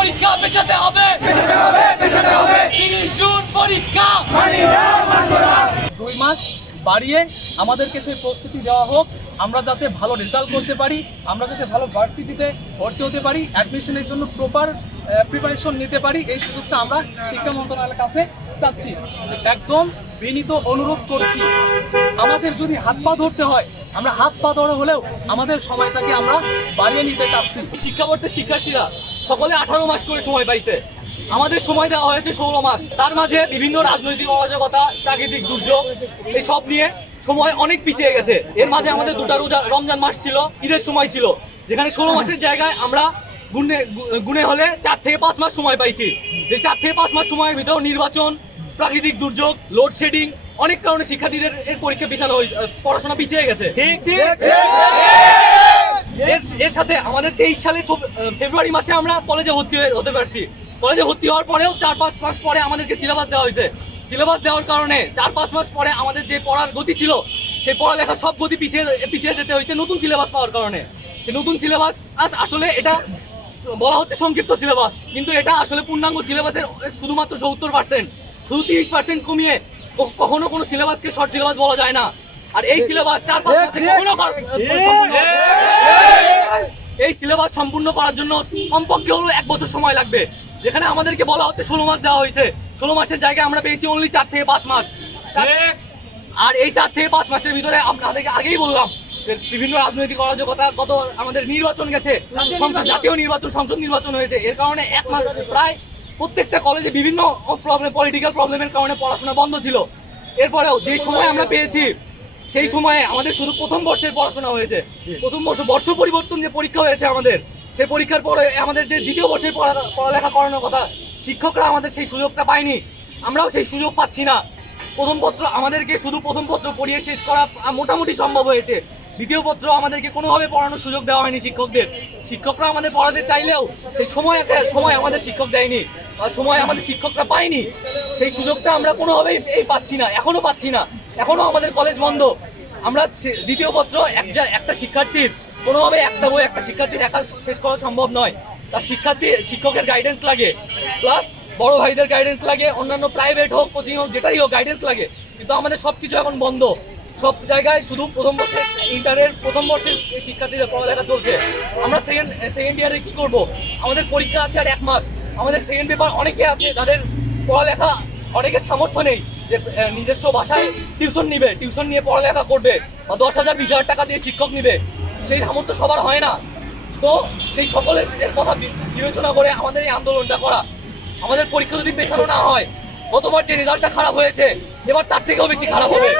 পরীক্ষা পেছাতে হবে 30 জুন পরীক্ষা 2 মাস বাড়িয়ে আমাদেরকে সেই প্রস্তুতি দেওয়া হোক, আমরা যাতে ভালো রেজাল্ট করতে পারি, আমরা যাতে ভালো ভার্সিটিতে ভর্তি হতে পারি, অ্যাডমিশনের জন্য প্রপার প্রিপারেশন নিতে পারি। এই সুযোগটা আমরা শিক্ষা মন্ত্রণালয়ের কাছে চাচ্ছি। একদম বিনীত অনুরোধ করছি, আমাদের যদি হাত পা ধরতে হয় আমরা হাত পা ধরে হলেও আমাদের সময়টাকে আমরা বাড়িয়ে নিতে চাচ্ছি। শিক্ষা বোর্ডের শিক্ষার্থীরা সকলে 18 মাস করে সময় পাইছে, আমাদের সময় দেওয়া হয়েছে 16 মাস। তার মাঝে বিভিন্ন রাজনৈতিক অরাজকতা, প্রাকৃতিক দুর্যোগ এই সব নিয়ে সময় অনেক পিছিয়ে গেছে। এর মাঝে আমাদের দুটা রমজান মাস ছিল, ঈদের সময় ছিল, যেখানে 16 মাসের জায়গায় আমরা গুণে হলে 4 থেকে 5 মাস সময় পাইছি। এই 4 থেকে 5 মাস সময়ের ভিতর নির্বাচন, প্রাকৃতিক দুর্যোগ, লোডশেডিং, অনেক কারণে শিক্ষার্থীদের এর পরীক্ষা পিছানো, পড়াশোনা পিছিয়ে গেছে। এর সাথে আমাদের 23 সালে ফেব্রুয়ারি মাসে আমরা কলেজে ভর্তি হতে পারছি। কলেজে ভর্তি হওয়ার পরেও 4-5 মাস পরে আমাদেরকে সিলেবাস দেওয়া হয়েছে। সিলেবাস দেওয়ার কারণে 4-5 মাস পরে আমাদের যে পড়ার গতি ছিল সেই পড়ালেখা সব গতি পিছিয়ে যেতে হয়েছে নতুন সিলেবাস পাওয়ার কারণে। নতুন সিলেবাস আসলে এটা বলা হচ্ছে সংক্ষিপ্ত সিলেবাস, কিন্তু এটা আসলে পূর্ণাঙ্গ সিলেবাসের শুধুমাত্র 70%, শুধু 30% কমিয়ে কখনো কোনো সিলেবাসকে শর্ট সিলেবাস বলা যায় না। আর এই সিলেবাস 4-5 মাসে এই সিলেবাস সম্পূর্ণ করার জন্য কমপক্ষে হলো 1 বছর সময় লাগবে, যেখানে আমাদেরকে বলা হচ্ছে 16 মাস দেওয়া হয়েছে। 16 মাসের জায়গায় আমরা পেয়েছি অনলি 4 থেকে 5 মাস। আর এই 4 থেকে 5 মাসের ভিতরে আপনাদেরকে আগেই বললাম বিভিন্ন রাজনৈতিক অরাজকতা, কত আমাদের নির্বাচন গেছে, জাতীয় নির্বাচন, সংসদ নির্বাচন হয়েছে। এর কারণে 1 মাস প্রায় প্রত্যেকটা কলেজে বিভিন্ন পলিটিক্যাল প্রবলেমের কারণে পড়াশোনা বন্ধ ছিল। এরপরেও যে সময় আমরা পেয়েছি সেই সময়ে আমাদের শুধু প্রথম বর্ষের পড়াশোনা হয়েছে। প্রথম বর্ষ পরিবর্তন যে পরীক্ষা হয়েছে আমাদের, সেই পরীক্ষার পরে আমাদের যে দ্বিতীয় বর্ষের পড়ালেখা করানোর কথা, শিক্ষকরা আমাদের সেই সুযোগটা পায়নি, আমরাও সেই সুযোগ পাচ্ছি না। প্রথম পত্র আমাদেরকে শুধু প্রথম পত্র পড়িয়ে শেষ করা মোটামুটি সম্ভব হয়েছে, দ্বিতীয় পত্র আমাদেরকে কোনোভাবে পড়ানোর সুযোগ দেওয়া হয়নি শিক্ষকদের। শিক্ষকরা আমাদের পড়াতে চাইলেও সেই সময় আমাদের শিক্ষক দেয়নি, সময় আমাদের শিক্ষকরা পায়নি। সেই সুযোগটা আমরা কোনোভাবেই পাচ্ছি না, এখনো পাচ্ছি না, এখনো আমাদের কলেজ বন্ধ। আমরা দ্বিতীয় পত্র একটা শিক্ষার্থীর কোনোভাবে একটা বই একটা শিক্ষার্থীর একা শেষ করা সম্ভব নয়। তার শিক্ষকের গাইডেন্স লাগে, প্লাস বড় ভাইদের গাইডেন্স লাগে, অন্যান্য প্রাইভেট হোক, কোচিং হোক, যেটাই হোক গাইডেন্স লাগে। কিন্তু আমাদের সবকিছু এখন বন্ধ, সব জায়গায় শুধু প্রথম বর্ষের ইন্টারের প্রথম বর্ষের শিক্ষার্থীদের পড়ালেখা চলছে। আমরা সেকেন্ড ইয়ারে কি করব? আমাদের পরীক্ষা আছে আর 1 মাস। আমাদের সেকেন্ড পেপার অনেকে আছে যাদের পড়ালেখা অনেকের সামর্থ্য নেই যে নিজস্ব ভাষায় টিউশন নিবে, টিউশন নিয়ে পড়ালেখা করবে, বা 10,000-20,000 টাকা দিয়ে শিক্ষক নিবে, সেই সামর্থ্য সবার হয় না। তো সেই সকলের কথা বিবেচনা করে আমাদের এই আন্দোলনটা করা। আমাদের পরীক্ষা যদি পেছানো না হয়, গতবার যে রেজাল্টটা খারাপ হয়েছে এবার তার থেকেও বেশি খারাপ হবে।